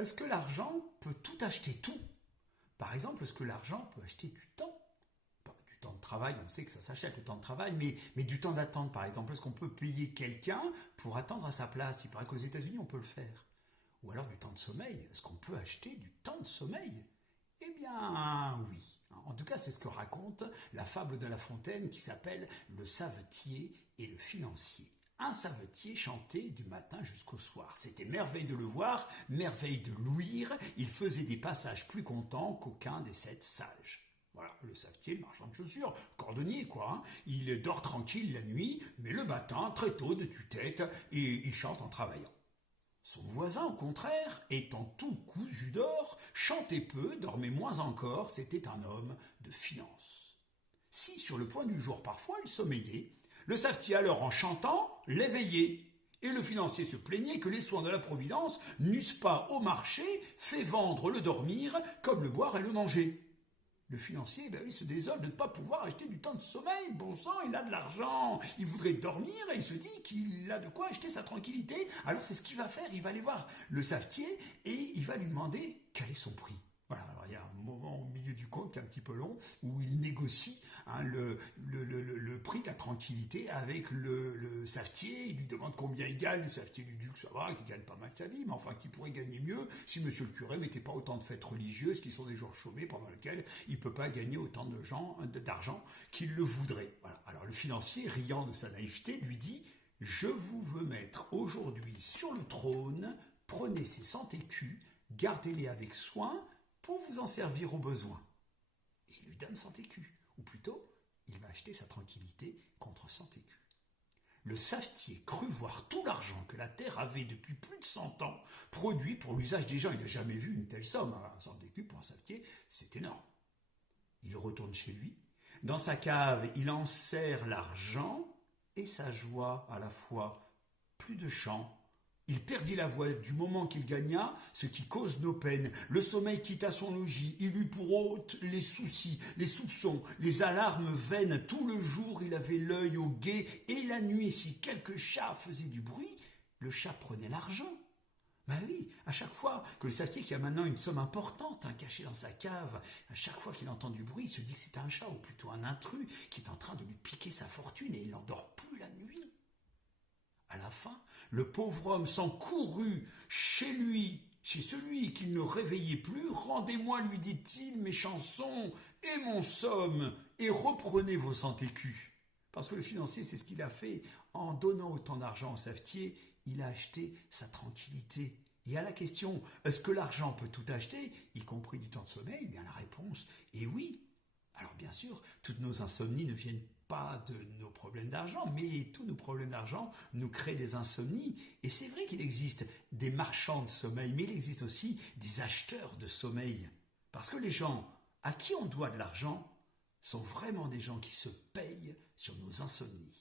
Est-ce que l'argent peut tout acheter, tout? Par exemple, est-ce que l'argent peut acheter du temps? Du temps de travail, on sait que ça s'achète le temps de travail, mais du temps d'attente, par exemple, est-ce qu'on peut payer quelqu'un pour attendre à sa place? Il paraît qu'aux États-Unis, on peut le faire. Ou alors du temps de sommeil, est-ce qu'on peut acheter du temps de sommeil? Eh bien, oui. En tout cas, c'est ce que raconte la fable de La Fontaine qui s'appelle Le savetier et le financier. Un savetier chantait du matin jusqu'au soir. C'était merveille de le voir, merveille de l'ouïr. Il faisait des passages plus contents qu'aucun des 7 sages. Voilà, le savetier, le marchand de chaussures, cordonnier quoi. Il dort tranquille la nuit, mais le matin, très tôt, de tue-tête, et il chante en travaillant. Son voisin, au contraire, étant tout cousu d'or, chantait peu, dormait moins encore, c'était un homme de finance. Si, sur le point du jour, parfois, il sommeillait, le savetier alors, en chantant, l'éveillait. Et le financier se plaignait que les soins de la Providence n'eussent pas, au marché, fait vendre le dormir comme le boire et le manger. Le financier, il se désole de ne pas pouvoir acheter du temps de sommeil. Bon sang, il a de l'argent. Il voudrait dormir et il se dit qu'il a de quoi acheter sa tranquillité. Alors c'est ce qu'il va faire. Il va aller voir le savetier et il va lui demander quel est son prix. Voilà, alors il y a un moment au milieu du conte qui est un petit peu long où il négocie le prix de la tranquillité avec le savetier. Il lui demande combien il gagne. Le savetier lui dit que ça va, qu'il gagne pas mal sa vie, mais enfin qu'il pourrait gagner mieux si monsieur le curé mettait pas autant de fêtes religieuses qui sont des jours chômés pendant lesquels il peut pas gagner autant d'argent qu'il le voudrait. Voilà. Alors le financier, riant de sa naïveté, lui dit « Je vous veux mettre aujourd'hui sur le trône, prenez ces 100 écus, gardez-les avec soin, pour vous en servir au besoin. » Et il lui donne 100 écus. Ou plutôt, il va acheter sa tranquillité contre 100 écus. Le savetier crut voir tout l'argent que la terre avait depuis plus de 100 ans produit pour l'usage des gens. Il n'a jamais vu une telle somme. 100 écus pour un savetier, c'est énorme. Il retourne chez lui. Dans sa cave, il enserre l'argent et sa joie à la fois. Plus de chant. Il perdit la voix du moment qu'il gagna, ce qui cause nos peines. Le sommeil quitta son logis, il eut pour hôte les soucis, les soupçons, les alarmes vaines. Tout le jour, il avait l'œil au guet, et la nuit, si quelque chat faisait du bruit, le chat prenait l'argent. Ben oui, à chaque fois que le savetier, qui a maintenant une somme importante cachée dans sa cave, à chaque fois qu'il entend du bruit, il se dit que c'est un chat, ou plutôt un intrus, qui est en train de lui piquer sa fortune, et il n'en dort plus la nuit. À la fin, le pauvre homme s'en courut chez lui, chez celui qui ne le réveillait plus. « Rendez-moi, lui dit-il, mes chansons et mon somme, et reprenez vos 100 écus. » Parce que le financier, c'est ce qu'il a fait. En donnant autant d'argent au savetier, il a acheté sa tranquillité. Et à la question « Est-ce que l'argent peut tout acheter ?» y compris du temps de sommeil, eh bien la réponse est oui. Alors bien sûr, toutes nos insomnies ne viennent pas de nos problèmes d'argent, mais tous nos problèmes d'argent nous créent des insomnies. Et c'est vrai qu'il existe des marchands de sommeil, mais il existe aussi des acheteurs de sommeil. Parce que les gens à qui on doit de l'argent sont vraiment des gens qui se payent sur nos insomnies.